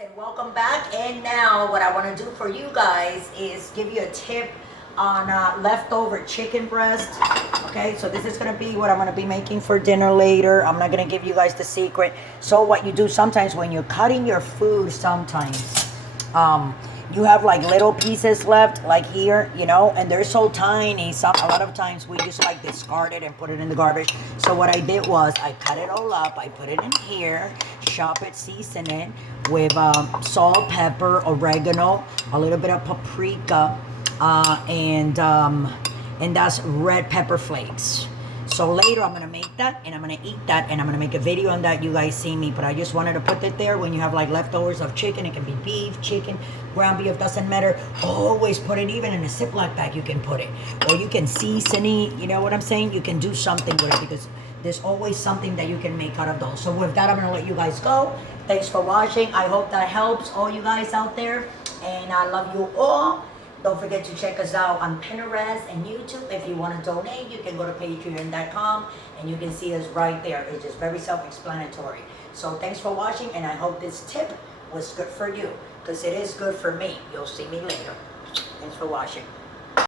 And welcome back. And now what I want to do for you guys is give you a tip on leftover chicken breast. Okay, so this is going to be what I'm going to be making for dinner later. I'm not going to give you guys the secret. So what you do sometimes when you're cutting your food, sometimes you have like little pieces left, like here, you know, and they're so tiny. A lot of times we just like discard it and put it in the garbage. So what I did was I cut it all up, I put it in here, chop it, season it with salt, pepper, oregano, a little bit of paprika, and that's red pepper flakes. So later I'm gonna make that and I'm gonna eat that and I'm gonna make a video on that. You guys see me, but I just wanted to put it there. When you have like leftovers of chicken, it can be beef, chicken, ground beef, doesn't matter. Always put it, even in a Ziploc bag you can put it. Or you can season it, you know what I'm saying? You can do something with it because there's always something that you can make out of those. So with that, I'm gonna let you guys go. Thanks for watching. I hope that helps all you guys out there. And I love you all. Don't forget to check us out on Pinterest and YouTube. If you want to donate, you can go to patreon.com and you can see us right there. It's just very self-explanatory. So thanks for watching, and I hope this tip was good for you because it is good for me. You'll see me later. Thanks for watching.